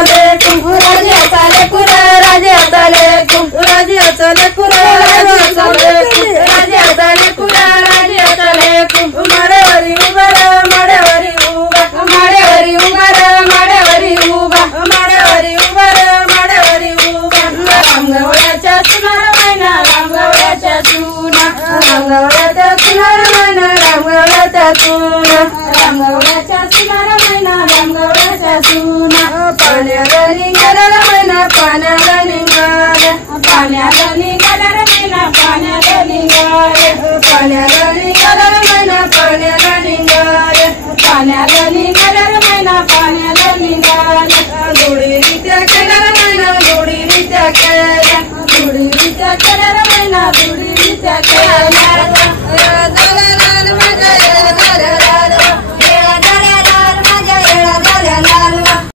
लेकरू राजाचा लेकरू राजाचा लेकरू राजाचा लेकरू राजाचा लेकरू राजाचा लेकरू माडेवरी उभा माडेवरी उभा माडेवरी उभा माडेवरी उभा माडेवरी उभा माडेवरी उभा रामगवळ्याच्या सुनार मैना रामगवळ्याच्या सुना रामगवळ्याच्या सुनार मैना रामगवळ्याच्या सुना रामगवळ्याच्या सुनार मैना रामगवळ्याच्या सुना पाण्याला निघाला मैना पाण्याला निघाला पाण्याला निघाला मैना पाण्याला निघाला पाण्याला निघाला मैना पाण्याला निघाला पाण्याला निघाला मैना पाण्याला निघाला गोडीरीत्या केला मैना गोडीरीत्या केला गोडीरीत्या केला मैना गोडीरीत्या केला